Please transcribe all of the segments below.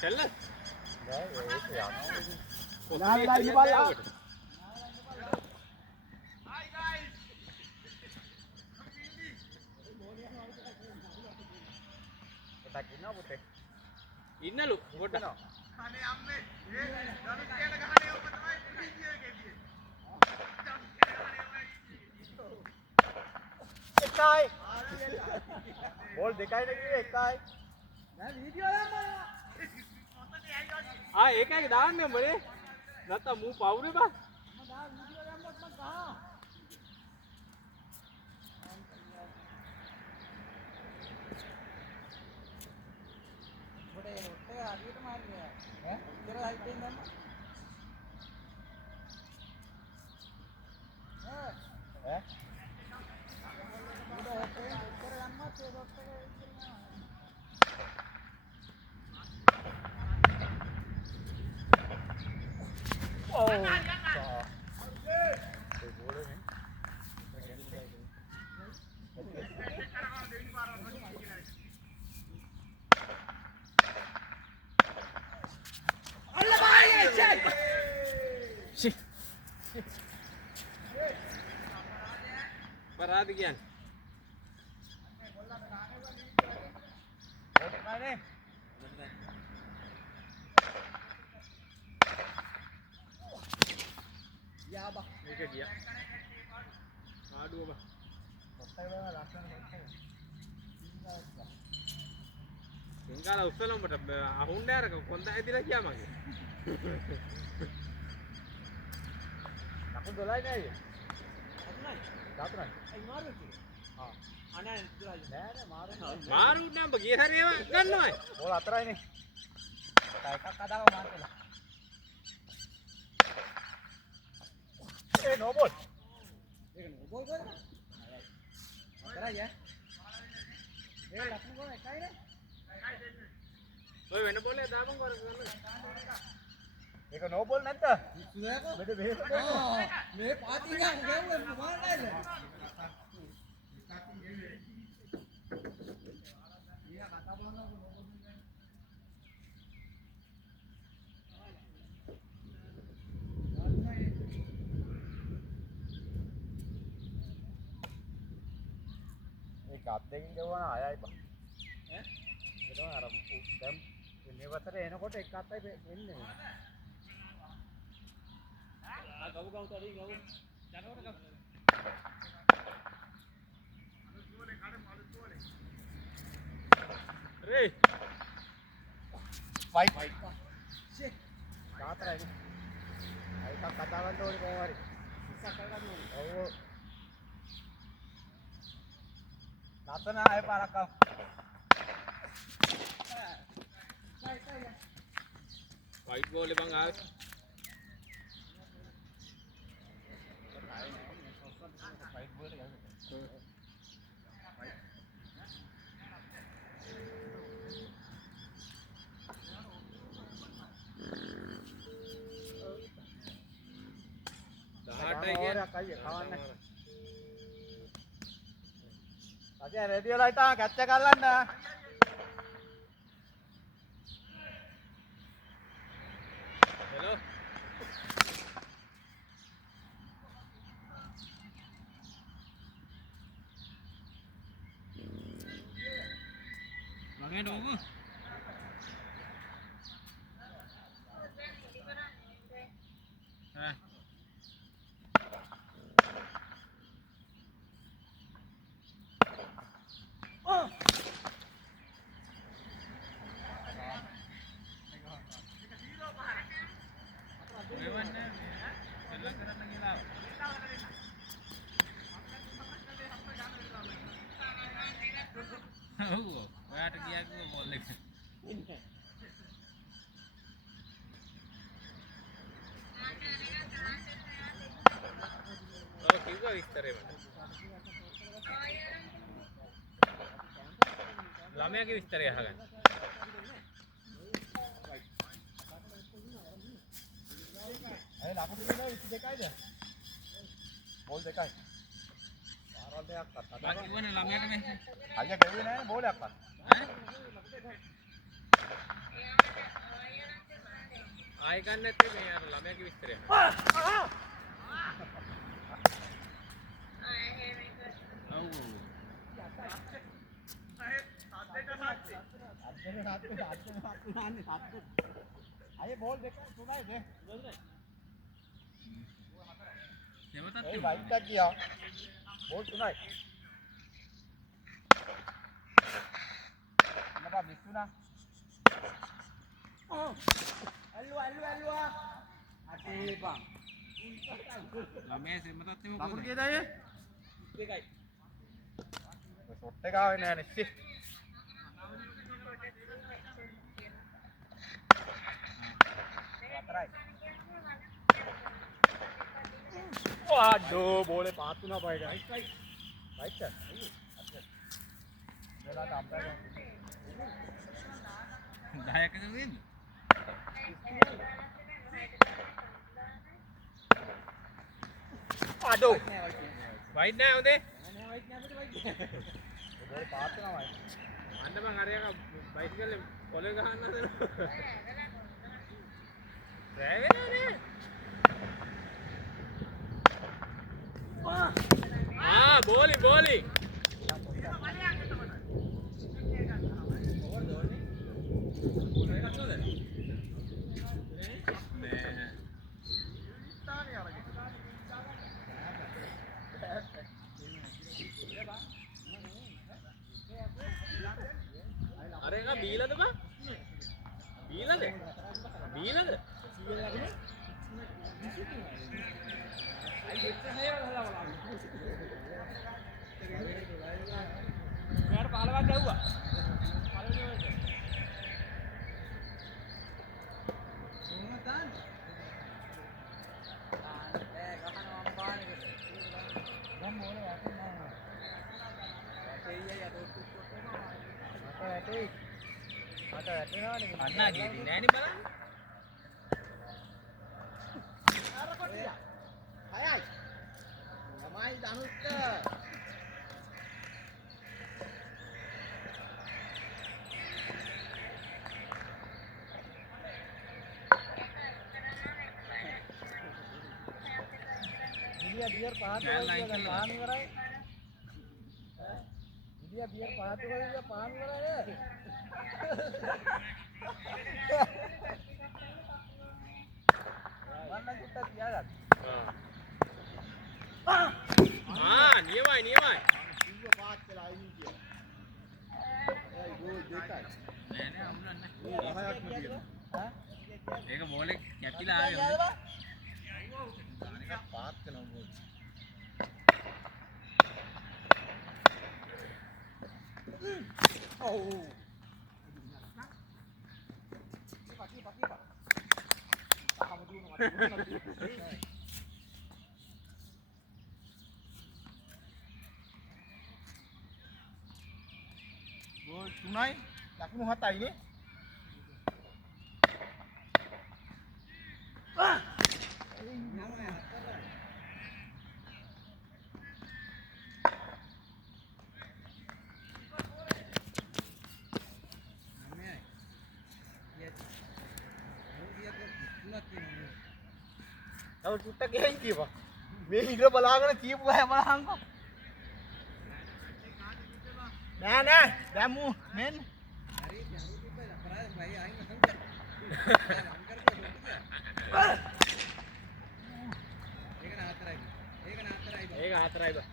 Challa. Nah, ini pala. Kita kena putih. Inna lu, bodoh. Ekkai. Bol dekai lagi ekkai. Ah, एक है दान में बड़े ना तो मुंह पाऊरे बा Parah dikian. Ya bah. Oke dia. Aduh bah. Tinggal usahalah betul. Ahun dah ada kontak itu lagi apa? Aku dolai ni. Datang. Maru tu. हाँ. आना है dolai. नहीं मारू. Maru ni bagi hari apa? Kan loh. Bola atrás ni. Kayak kada ko मारते ला. No ball. No ball bola. Atrás ya. Laknu ko ekkai रे. Oi, mana boleh dah bang kau. ඒක no ball නැද්ද? මෙතන මෙහෙම මේ පාටිංගක් ගැව්වේ මොකක්ද? ඒ ගත් දෙකින් ගෙවුවා නම් ආයයි බා. ඈ? ඒක අර දැන් මේ වතර එනකොට එක අතයි වෙන්නේ. Kau tadi kau. Jangan orang kau. Re. Fight. Shit. කාතරයි. අයික කතා ගන්න ඕනේ කොහොම හරි. ඉස්සක් කරගන්න ඕනේ. ඔව්. ලතන ආයෙ පාරක් ආව. Fight boleh bang ah. Fight boleh kan? Aja radio lah itu, kaca kalan dah. Hello. Bagaimana dong? ළමයාගේ විස්තරය අහගන්න. ඒ ලකුණු දෙකයි 22යිද? බෝල් දෙකයි. පාරවල් දෙකක් අත්ත. බා කිව්වනේ ළමයාට මේ. අයියා ගෙව්වේ නැහැ බෝලයක් අත්ත. ආයෙ ගන්න නැත්තේ මේ අර ළමයාගේ විස්තරය. අය බෝල් දෙක තුනයි නේ. දෙමතත් ඒ වයිට් එක ගියා. බෝල් තුනයි. නබා මිස්සුනා. ඇල්ලුවා. අටේ බං. ළමයා දෙමතත් එම ලකුණු කීයද අය? දෙකයි. ඔය ෂොට් එක ආවේ නෑ නේ. Waduh, boleh patu na pa guys. Right sir. Bola tambah. 10ක වෙන්නේ. Aduh. වයිඩ් නෑ හොඳේ. Boleh patu na mai. අන්න මං අරයක බයිසිකල් පොලේ ගහන්න හදනවා. රෑ වෙනවනේ. බෝලි. අර එක බීලද බං? බීලද? මෙයාට 15ක් ගැව්වා. පළවෙනි වලට. අන්නා ගියේ නෑනේ බලන්න. හයයි. ළමයි Dhanushka. biar pahat paham iwarai. Dia biar pahat juga paham iwarai. Mana kita tiada. නියමයි. Dua pahat ke lain dia. Gol dekat. නෑ අමුලන්න. Bahaya tu dia. Ha? ඒක බෝලේ කැපිලා ආවේ. Pahat kena gol. Oh. Paki. Tahan dulu nak. Gol tunai, lakukan hata ini. Kalau kita kayak gini pak, media balagan cium gaya balangko. Nah, damu, men. ඒක හතරයි බා.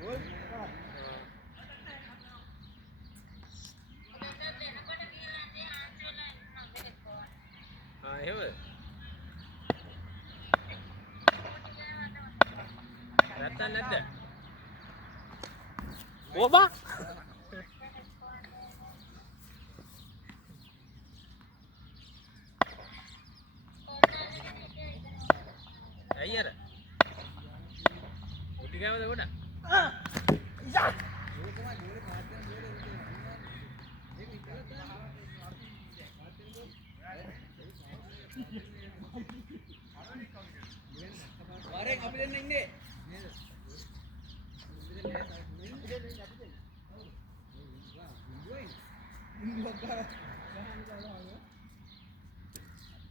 Gol. එහෙමද? නැත්ද? ඕබා ඇයි අර? උටි ගාවද උඩ? Ya. වරෙන් අපි දෙන්න ඉන්නේ.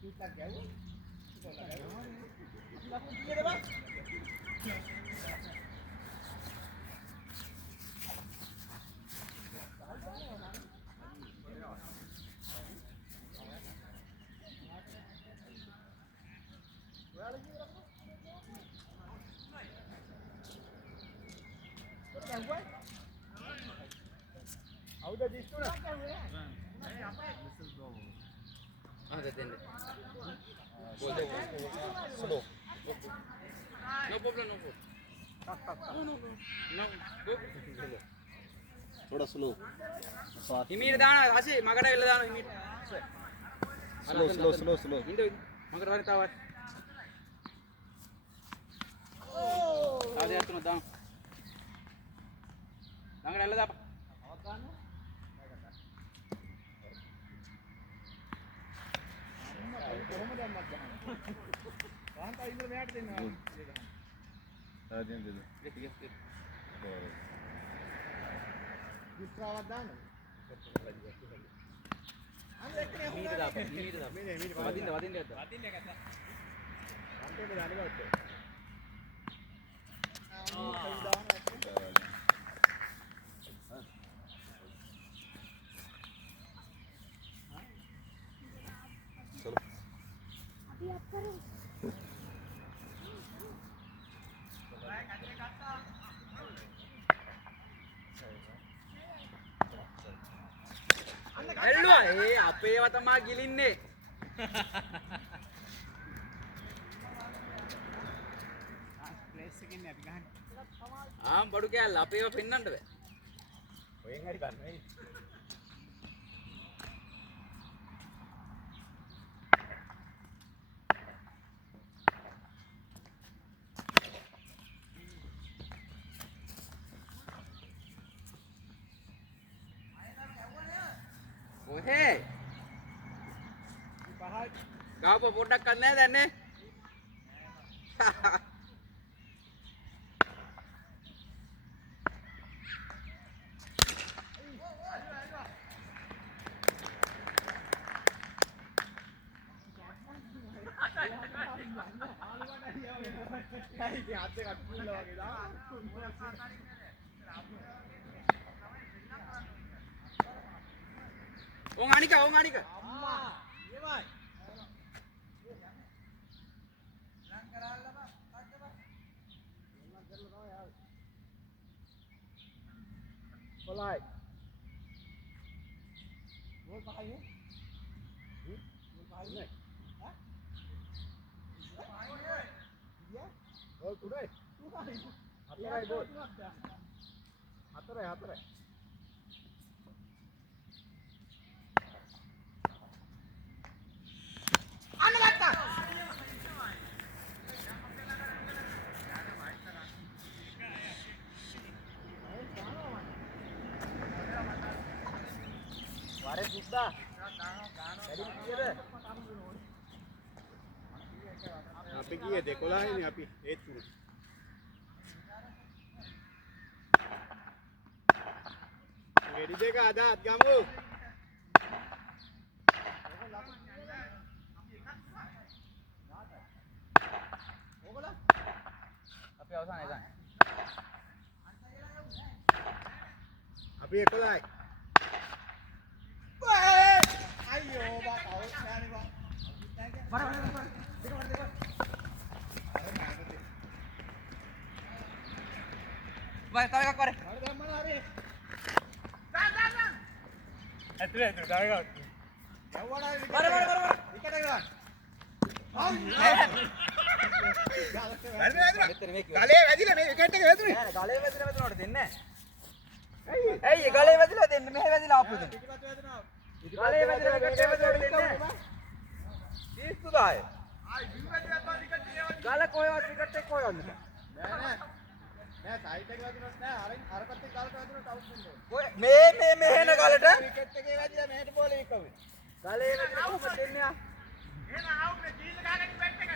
Kita jauh. Langsung dia deh, Bang. udah di situ lah. Ah, detin. Slow. No problem, no problem. No. थोड़ा slow Himir dana, asih, magada illa dana himir. Slow Indo, magada wari tawat. Ada atun dana. Magada illa dapa. Hello, අපේ ඒවා තමා ගිලින්නේ. Place එකකින් අපි ගහන්නේ. බඩු කෑල්ල අපේ ඒවා පෙන්නන්න බෑ. ඔයෙන් හරි ගන්න. ඔහේ ගාප පොඩ්ඩක් කන්නේ නැහැ දැන් නේ ඕන් අනික අම්මා ඒවයි ලං කරාල්ලා බා තාක්ක බා ලං කරලා තමයි ආවේ Polai. ගෝල් පහයි නේ ගෝල් පහයි නේ හා Gol today. Hatarai gol. Hatarai. Waris sudah. Jadi kira. Apa kira deh? Kalau ini api itu. Jadi deka adat kamu. අපි අවසානයේ ගන්න. Api ekolai. අයියෝ බා කවුරුත් නෑනේ බා. බර. දෙක. බයි තව එකක් කරේ. Hadi damman hari. දාන්න. Atlet daga. යවුවඩා බර. විකට් එක දාන්න. ගලේ වැදිලා මේ විකට් එක වැදුනේ. නෑ ගලේ වැදිනවට දෙන්නේ නෑ. ඇයි ගලේ වැදිලා දෙන්නේ මෙහෙ වැදිලා ආපු දෙන්න. ගලේ වැදිලා විකට් එක වැදිලා දෙන්නේ නෑ. 30 දාය. ගල කොහෙවත් විකට් එක කොහෙවත් නෑ. නෑ සයිඩ් එක වැදුනොත් නෑ අර පැත්තේ ගලට වැදුනොත් අවුට් වෙන්න ඕනේ. මේ මෙහෙන ගලට විකට් එකේ වැදිලා මෙහෙට බෝලේ ඉක්කවේ. ගලේ වැදිලා කොහොමද දෙන්නේ ආ? එහෙනම් අවුට් නේ කීල් ගහගෙන බැට් එක.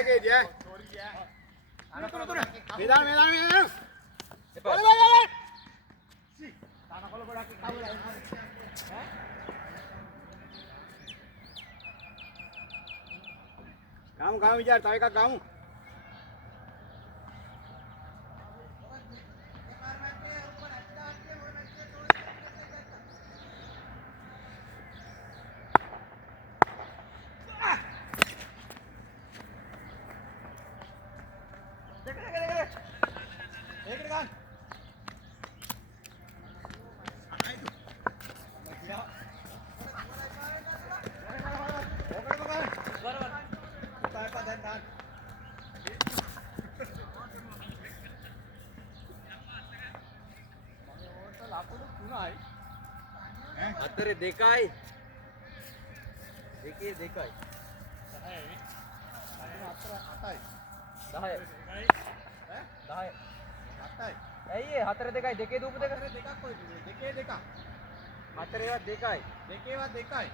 එකේදී ඈ. මේදාන. එපා. තනකොළ ගොඩක් කවුලා එනවා. ඈ? ගාමු විචාර තව එකක් ගාමු. ඒකට ගන්න. හතරේ දෙකයි. දෙකේ දෙකයි. 10. ඇයි ඒ හතර දෙකයි දෙකේ දූපු දෙක? දෙකේ දෙකක්. හතරේවත් දෙකයි. දෙකේවත් දෙකයි.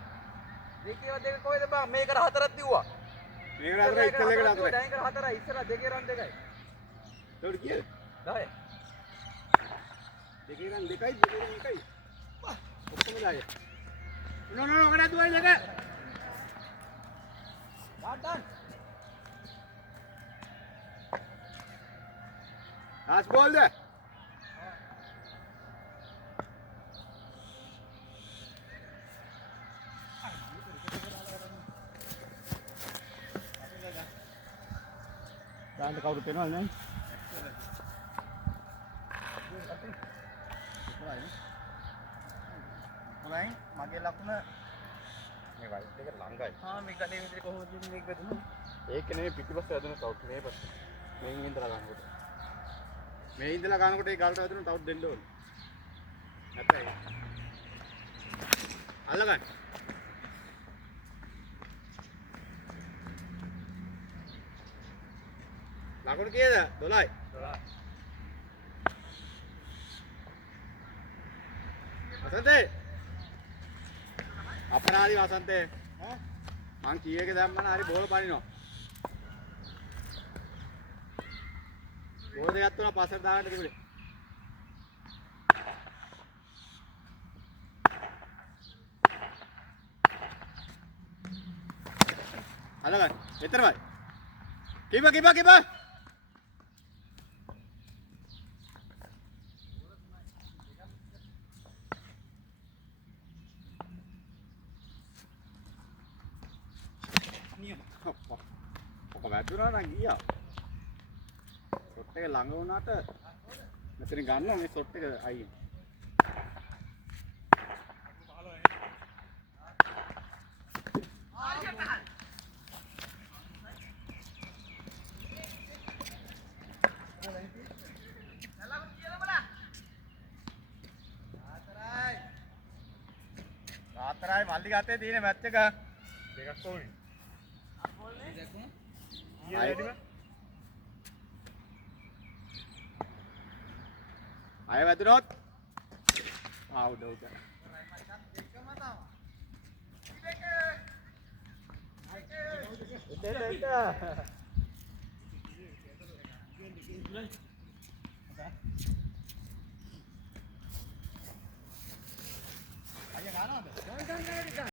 දෙකේවත් දෙක කොහෙද බං? මේකට හතරක් දිව්වා. මේකට අතර එක්කලකට අතර. දැන් එකට හතරයි. ඉස්සරහ දෙකේ රන් දෙකයි. ඒකට කීයද? 10. දෙකේ නම් දෙකයි දෙකේ නම් එකයි. ඔක්කොම 10. නෝ ඔකට දුවයි දෙක. ඩන්. ආස් බෝල්ද? දාන්න කවුරුත් එනවද නැහැ? හොඳයි. මගේ ලකුණ මේ වයිට් එක ළඟයි. මේ කඩේ විතර කොහොමද මේක වැදුනේ? ඒක නෙමෙයි පිටිපස්ස වැදුන තවුට් මේ පැත්ත. මෙයින් ඉඳලා ගන්නකොට. මේ ඉඳලා ගන්නකොට ඒ ගල්ට වැදුන තවුට් දෙන්න ඕනේ. නැත්නම් අල්ලගන්න. ලකුණු කීයද? 12යි. 12. වසන්තේ අපරාධි වසන්තේ මං කීයක දැම්මම හරි බෝල පනිනවා බෝල දෙකක් තුනක් පස්සට දාගන්න තිබුණේ අලගන්න මෙතරමයි කීප ඔක වැදුනා නම් ගියා. ෂොට් එක ළඟ වුණාට මෙතන ගන්න මේ ෂොට් එක අයින්. රාත්‍රායි මල්ලි ගත්තේ තියෙන මැච් එක දෙකක් ඕනේ. අය වැදුනොත් ආවුඩ් අවුට්